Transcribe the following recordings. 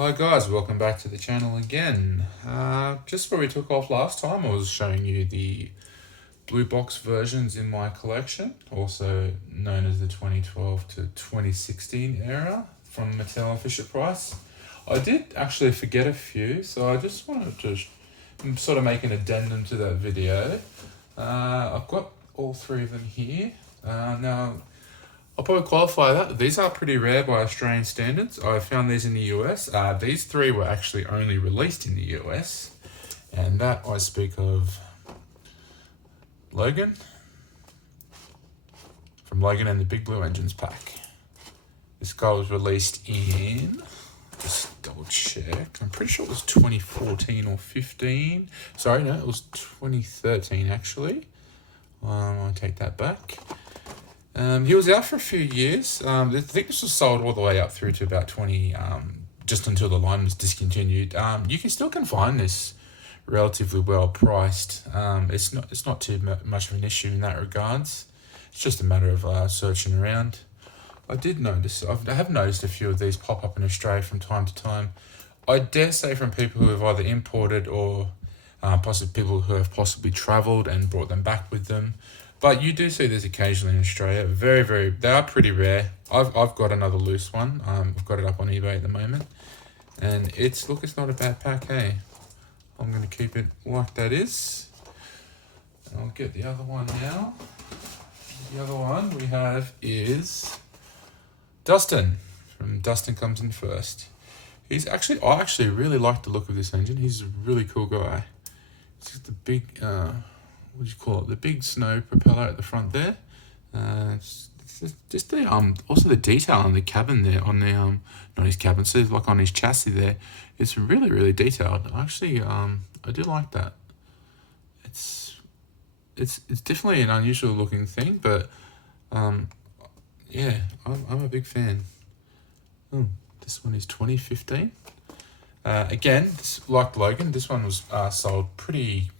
Hi guys, welcome back to the channel again. Just where we took off last time, I was showing you the blue box versions in my collection, also known as the 2012 to 2016 era from Mattel and Fisher-Price. I did actually forget a few, so I just wanted to sort of make an addendum to that video. I've got all three of them here. Now, I'll probably qualify that. These are pretty rare by Australian standards. I found these in the US. These three were actually only released in the US. And that I speak of Logan, from Logan and the Big Blue Engines pack. This guy was released in, just double check, I'm pretty sure it was 2014 or 15. Sorry, no, it was 2013 actually. I'll take that back. He was out for a few years. I think this was sold all the way up through to about 20, just until the line was discontinued. You can find this relatively well priced. It's not too much of an issue in that regards. It's just a matter of searching around. I have noticed a few of these pop up in Australia from time to time. I dare say from people who have either imported or possibly people who have possibly travelled and brought them back with them. But you do see this occasionally in Australia. They are pretty rare. I've got another loose one. I've got it up on eBay at the moment. And it's not a bad pack, hey? I'm going to keep it like that is. I'll get the other one now. The other one we have is Dustin, from Dustin Comes In First. I actually really like the look of this engine. He's a really cool guy. It's just the big, what do you call it? The big snow propeller at the front there. It's just the also the detail on the cabin there, on the not his cabin, so like on his chassis there. It's really, really detailed. Actually, I do like that. It's definitely an unusual looking thing, but yeah, I'm a big fan. Oh, this one is 2015. Again, like Logan, this one was sold pretty.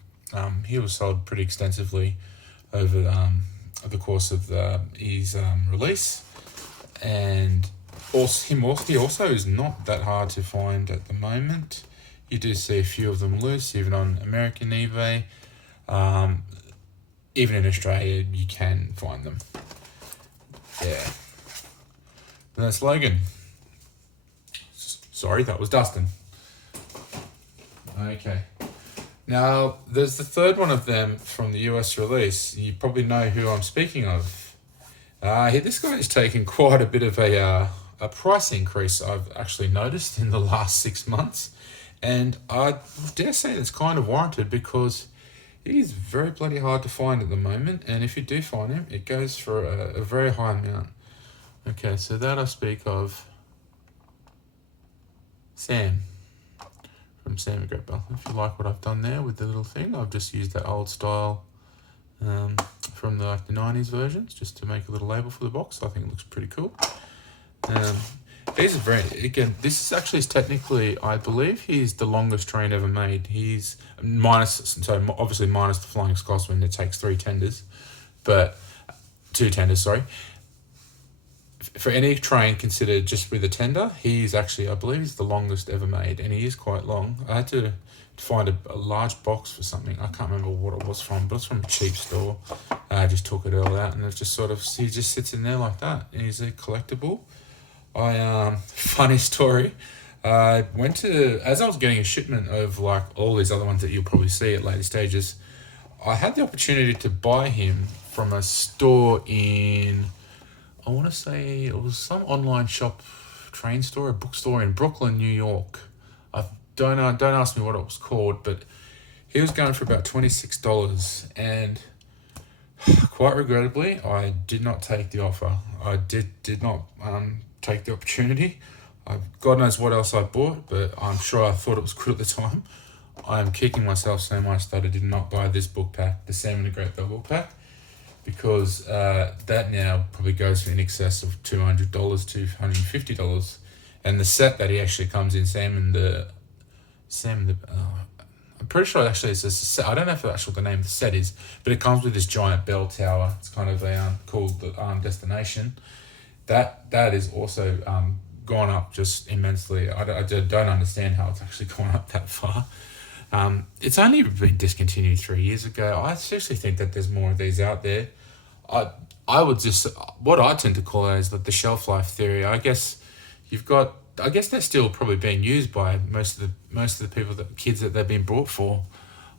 He was sold pretty extensively over the course of his release, and he also is not that hard to find at the moment. You do see a few of them loose, even on American eBay. Even in Australia, you can find them. Yeah. And that's Logan. Sorry, that was Dustin. Okay. Now, there's the third one of them from the US release. You probably know who I'm speaking of. This guy has taken quite a bit of a price increase, I've actually noticed, in the last 6 months. And I dare say it's kind of warranted, because he's very bloody hard to find at the moment. And if you do find him, it goes for a very high amount. Okay, so that I speak of Sam. From Sam and Propeller. If you like what I've done there with the little thing, I've just used that old style from the 90s versions, just to make a little label for the box. I think it looks pretty cool. These are this is actually technically, I believe he's the longest train ever made. He's obviously minus the Flying Scotsman, it takes 2 tenders, sorry. For any train considered just with a tender, he's actually, I believe he's the longest ever made, and he is quite long. I had to find a large box for something. I can't remember what it was from, but it's from a cheap store. I just took it all out, and it's just he just sits in there like that, and he's a collectible. Funny story. I went to, as I was getting a shipment of like all these other ones that you'll probably see at later stages, I had the opportunity to buy him from a store in, I want to say it was some online shop, train store, a bookstore in Brooklyn, New York. Don't ask me what it was called, but he was going for about $26, and quite regrettably, I did not take the offer. I did not take the opportunity. God knows what else I bought, but I'm sure I thought it was good at the time. I am kicking myself so much that I did not buy this book pack, the Sam and the Great Bell book pack, because that now probably goes for in excess of $200, $250. And the set that he actually comes in, I'm pretty sure actually it's a set. I don't know if that's what the name of the set is, but it comes with this giant bell tower. It's kind of called the destination. That is also gone up just immensely. I don't understand how it's actually gone up that far. It's only been discontinued 3 years ago. I seriously think that there's more of these out there. I I would just what I tend to call it is like the shelf life theory. I guess you've got. I guess they're still probably being used by most of the people that kids that they've been brought for.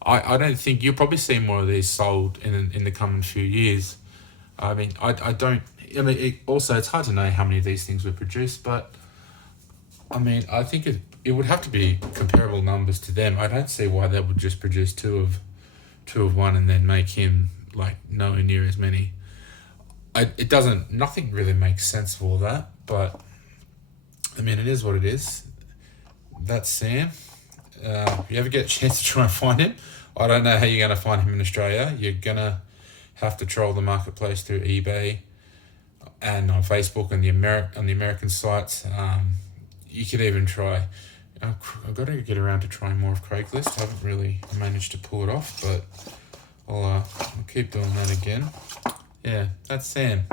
I don't think you'll probably see more of these sold in the coming few years. I mean, I don't. I mean, also it's hard to know how many of these things were produced, but I mean, I think it would have to be comparable numbers to them. I don't see why they would just produce two of one and then make him like nowhere near as many. It doesn't. Nothing really makes sense for all that, but I mean, it is what it is. That's Sam. If you ever get a chance to try and find him, I don't know how you're going to find him in Australia. You're going to have to troll the marketplace through eBay and on Facebook and on the American sites. You could even try. I've got to get around to trying more of Craigslist. I haven't really managed to pull it off, but I'll keep doing that again. Yeah, that's Sam.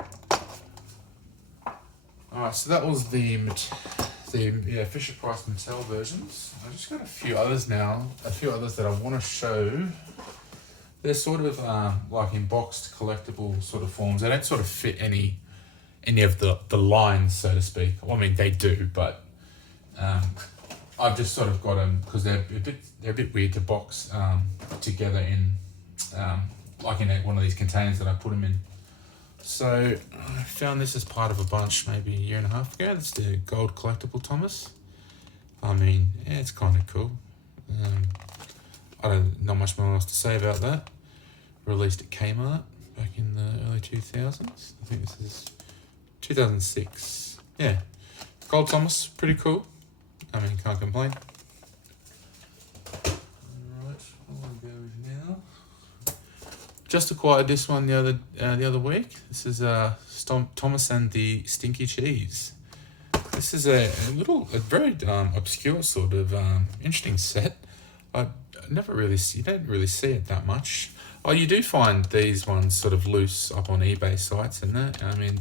Alright, so that was the Fisher Price Mattel versions. I just got a few others now. A few others that I want to show. They're sort of like in boxed collectible sort of forms. They don't sort of fit any of the lines, so to speak. Well, I mean, they do, but I've just sort of got them because they're a bit weird to box together in like in one of these containers that I put them in. So I found this as part of a bunch maybe a year and a half ago. It's the gold collectible Thomas. I mean, yeah, it's kind of cool. Not much more else to say about that. Released at Kmart back in the early 2000s. I think this is 2006. Yeah, gold Thomas, pretty cool. I mean, can't complain. Alright, what will I go with now? Just acquired this one the other week. This is Thomas and the Stinky Cheese. This is a very obscure sort of interesting set. You don't really see it that much. Oh, you do find these ones sort of loose up on eBay sites and that. I mean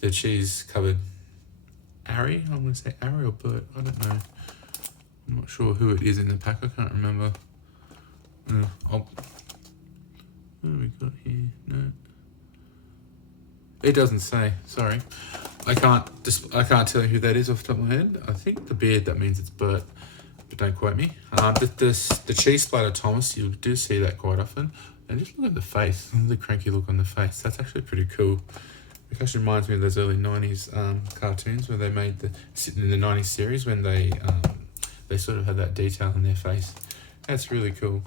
the cheese covered Ari. I'm gonna say Ari or Bert. I don't know. I'm not sure who it is in the pack. I can't remember. What have we got here? No. It doesn't say. Sorry. I can't tell you who that is off the top of my head. I think the beard, that means it's Bert, but don't quote me. The cheese splatter Thomas, you do see that quite often. And just look at the face, the cranky look on the face. That's actually pretty cool. It actually reminds me of those early 90s cartoons where they made in the 90s series when they sort of had that detail in their face. That's really cool.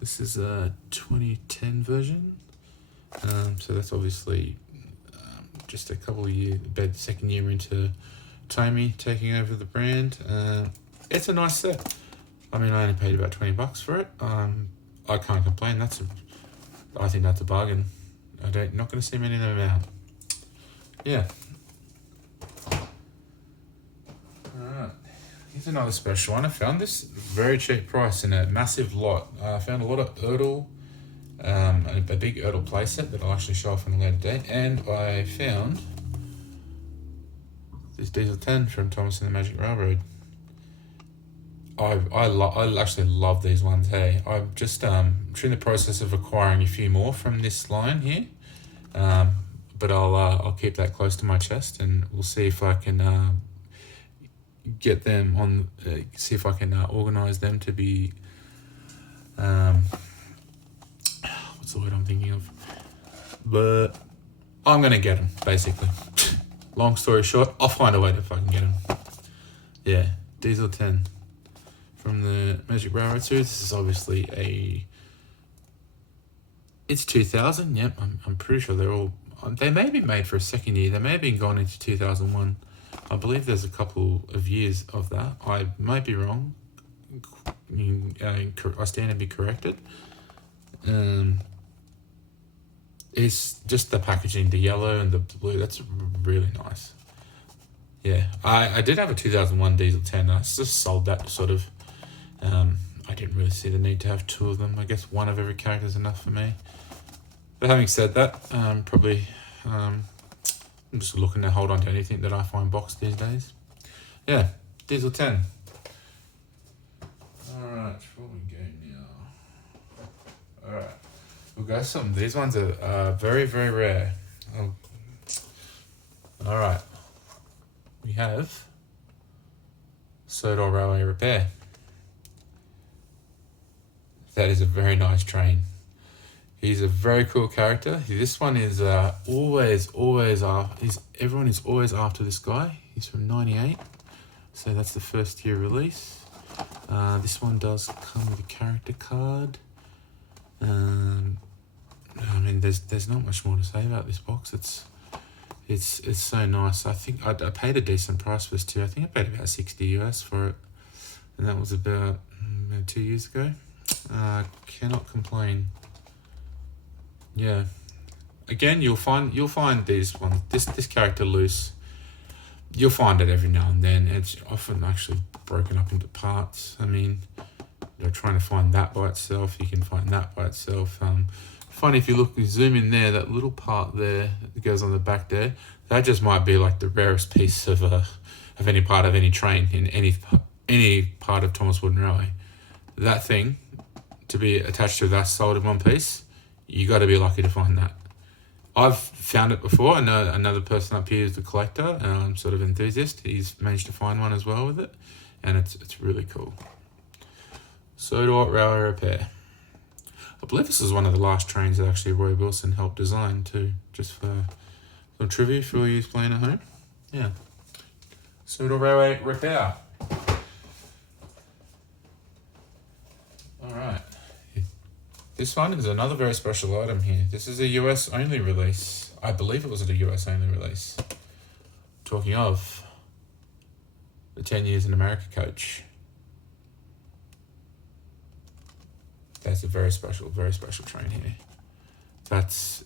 This is a 2010 version. So that's obviously just a couple of years, about the second year into Tommy taking over the brand. It's a nice set. I mean, I only paid about $20 for it. I can't complain. I think that's a bargain. Not going to see many of them out. Yeah. Alright. Here's another special one. I found this very cheap price in a massive lot. I found a lot of Erdl, a big Erdl playset that I'll actually show off on a later date, and I found this Diesel 10 from Thomas and the Magic Railroad. I actually love these ones. Hey, I'm just in the process of acquiring a few more from this line here, but I'll keep that close to my chest, and we'll see if I can get them on. See if I can organize them to be. What's the word I'm thinking of? But I'm gonna get them basically. Long story short, I'll find a way to fucking get them. Yeah, Diesel 10 from the Magic Railroad series. This is obviously it's 2000. Yep, I'm pretty sure they're all. They may be made for a second year. They may have been gone into 2001. I believe there's a couple of years of that. I might be wrong. I stand to be corrected. It's just the packaging, the yellow and the blue. That's really nice. Yeah, I did have a 2001 Diesel 10. I just sold that to sort of. I didn't really see the need to have two of them. I guess one of every character is enough for me. But having said that, I'm just looking to hold on to anything that I find boxed these days. Yeah, Diesel 10. Alright, before we go now. Alright, we'll go some. These ones are very, very rare. Alright, we have Sodor Railway Repair. That is a very nice train. He's a very cool character. This one is everyone is always after this guy. He's from 98, so that's the first year release. This one does come with a character card. I mean, there's not much more to say about this box. It's so nice. I think I paid a decent price for this too. I think I paid about 60 US for it, and that was about 2 years ago. Cannot complain. Yeah, again, you'll find these ones. This character loose. You'll find it every now and then. It's often actually broken up into parts. I mean, you're trying to find that by itself. You can find that by itself. Funny, if you zoom in there, that little part there that goes on the back there, that just might be like the rarest piece of any part of any train in any part of Thomas Wooden Railway. That thing to be attached to that solid one piece, you got to be lucky to find that. I've found it before. I know another person up here is a collector, sort of enthusiast. He's managed to find one as well with it, and it's really cool. Sodor Railway Repair. I believe this is one of the last trains that actually Roy Wilson helped design too, just for some trivia for all you playing at home. Yeah. Sodor Railway Repair. Alright. This one is another very special item here. This is a US only release. I believe it was a US only release. Talking of the 10 Years in America coach. That's a very special train here. That's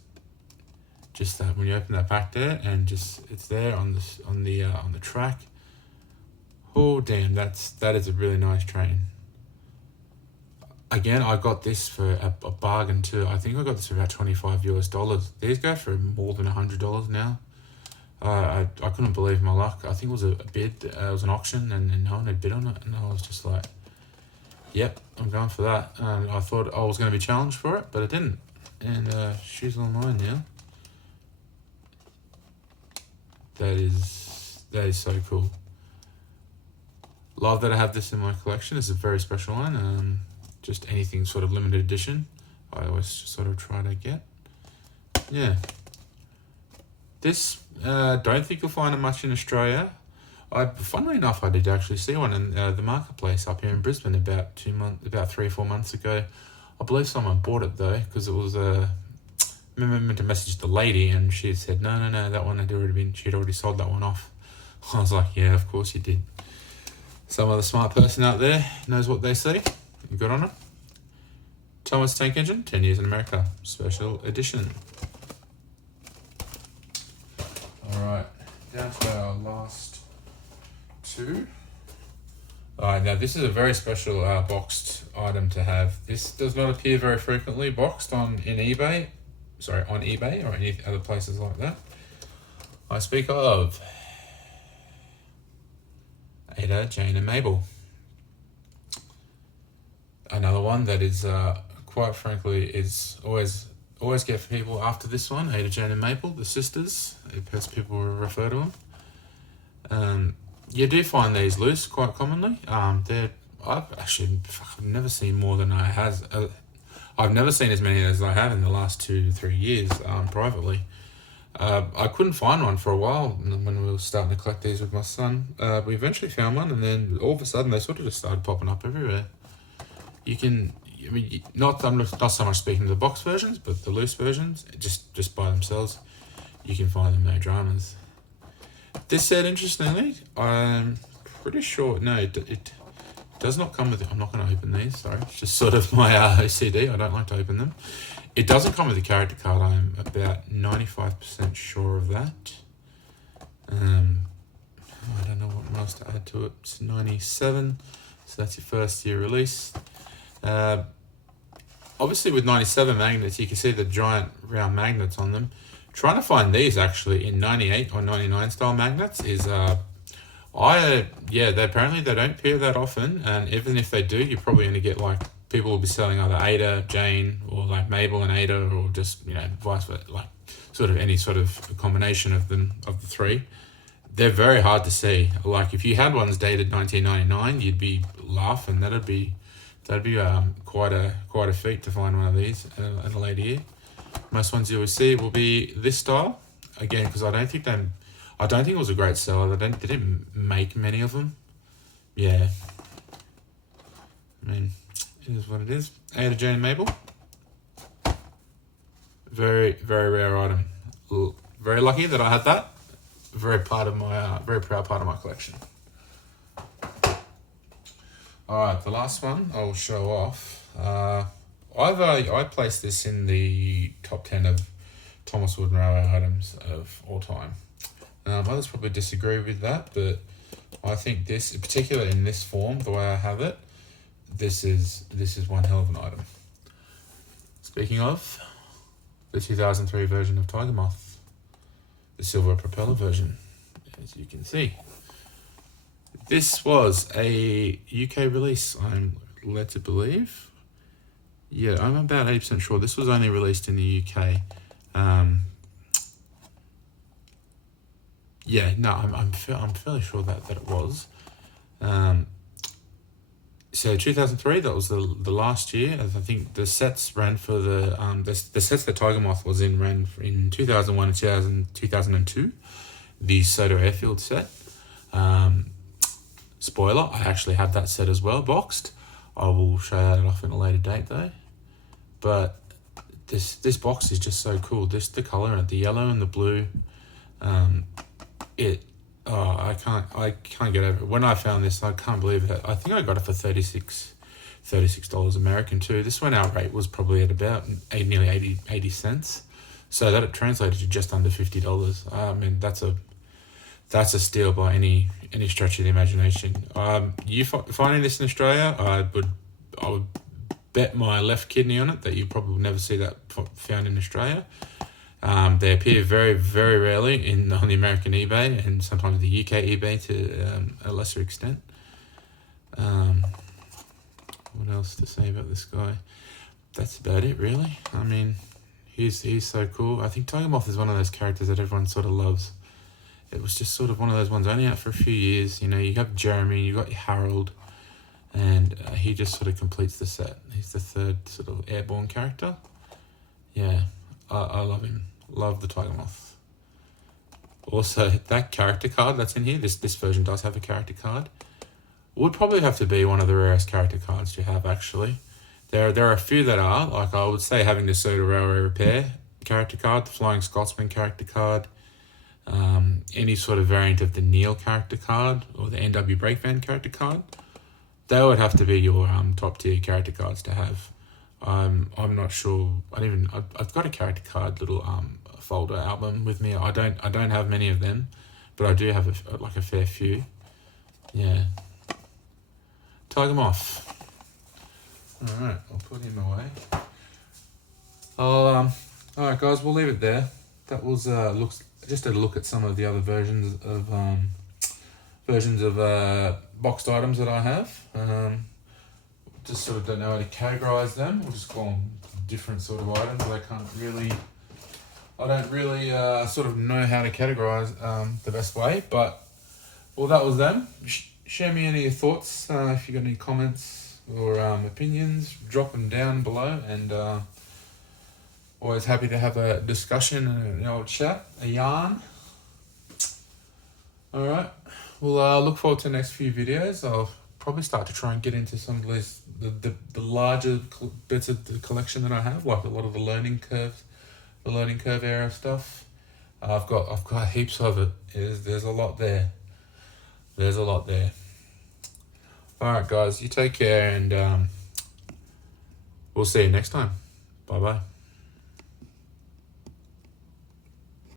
just that when you open that pack there and just it's there on the track. Oh damn, that is a really nice train. Again, I got this for a bargain too. I think I got this for about $25 US. These go for more than $100 now. I couldn't believe my luck. I think it was a bid. It was an auction, and no one had bid on it, and I was just like, "Yep, I'm going for that." And I thought I was going to be challenged for it, but it didn't. And she's all mine now. That is so cool. Love that I have this in my collection. It's a very special one. Just anything sort of limited edition, I always just sort of try to get. Yeah. This, don't think you'll find it much in Australia. Funnily enough, I did actually see one in the marketplace up here in Brisbane about 3 or 4 months ago. I believe someone bought it though, because it was I meant to message the lady, and she said, no, that one she'd already sold that one off. I was like, yeah, of course you did. Some other smart person out there knows what they see. Good on it. Thomas Tank Engine, 10 Years in America, special edition. Alright, down to our last two. Alright, now this is a very special boxed item to have. This does not appear very frequently boxed on eBay or any other places like that. I speak of Ada, Jane and Mabel. Another one that is, quite frankly, is always get people after this one. Ada, Jane and Mabel, the sisters, as people refer to them. You do find these loose quite commonly. I've never seen more than I has. I've never seen as many as I have in the last 2-3 years privately. I couldn't find one for a while when we were starting to collect these with my son. We eventually found one, and then all of a sudden they sort of just started popping up everywhere. I'm not so much speaking to the box versions, but the loose versions, just by themselves, you can find them, no dramas. This set, interestingly, I'm pretty sure, no, it does not come with, I'm not going to open these, sorry, it's just sort of my OCD, I don't like to open them. It doesn't come with a character card, I'm about 95% sure of that. I don't know what else to add to it. It's 97, so that's your first year release. Obviously with 97 magnets, you can see the giant round magnets on them. Trying to find these actually in 98 or 99 style magnets is Yeah, apparently they don't appear that often, and even if they do, you're probably going to get like people will be selling either Ada, Jane, or like Mabel and Ada, or just vice versa, like sort of any sort of combination of them of the three. They're very hard to see. Like if you had ones dated 1999, you'd be laughing. That'd be quite a feat to find one of these at a later year. Most ones you will see will be this style again, because I don't think it was a great seller. They didn't make many of them. Yeah, I mean, it is what it is. Ada, Jane, Mabel. Very, very rare item. Very lucky that I had that. Very proud part of my collection. All right, the last one I'll show off. I placed this in the top 10 of Thomas Wood Railway items of all time. Others probably disagree with that, but I think this, in particular in this form, the way I have it, this is one hell of an item. Speaking of, the 2003 version of Tiger Moth, the silver propeller version, as you can see. This was a UK release, I'm led to believe. Yeah, I'm about 80% sure this was only released in the UK. I'm fairly sure that it was. So 2003, that was the last year. I think the sets ran for the sets that Tiger Moth was in ran in 2001 and 2002. The Sodor Airfield set. Spoiler, I actually have that set as well, boxed. I will show that off in a later date though. But this box is just so cool. The color and the yellow and the blue. I can't get over it. When I found this, I can't believe it. I think I got it for $36 American too. This went out rate was probably at about nearly 80 cents. So that it translated to just under $50. I mean, that's a steal by any stretch of the imagination. You finding this in Australia, I would bet my left kidney on it that you probably will never see that found in Australia. They appear very, very rarely on the American eBay and sometimes the UK eBay to a lesser extent. What else to say about this guy? That's about it, really. I mean, he's so cool. I think Tiger Moth is one of those characters that everyone sort of loves. It was just sort of one of those ones only out for a few years. You have Jeremy, you got your Harold, and he just sort of completes the set. He's the third sort of airborne character. Yeah, I love him. Love the Tiger Moth. Also, that character card that's in here, this version does have a character card. Would probably have to be one of the rarest character cards to have, actually. There are a few that are, like I would say having the Sodor Railway Repair character card, the Flying Scotsman character card, any sort of variant of the Neil character card or the NW Breakvan character card. They would have to be your top tier character cards to have. I'm not sure. I've got a character card little folder album with me. I don't have many of them, but I do have a fair few. Yeah. Tiger Moth. All right, I'll put him away. All right, guys, we'll leave it there. That was just a look at some of the other versions of boxed items that I have. Just sort of don't know how to categorize them. We'll just call them different sort of items. I don't really sort of know how to categorize the best way. But well, that was them. Share me any of your thoughts. If you got any comments or opinions, drop them down below. And always happy to have a discussion and an old chat, a yarn. All right. We'll look forward to the next few videos. I'll probably start to try and get into some of these the larger bits of the collection that I have, like a lot of the learning curve era stuff. I've got heaps of it. There's a lot there. All right, guys, you take care, and we'll see you next time. Bye bye.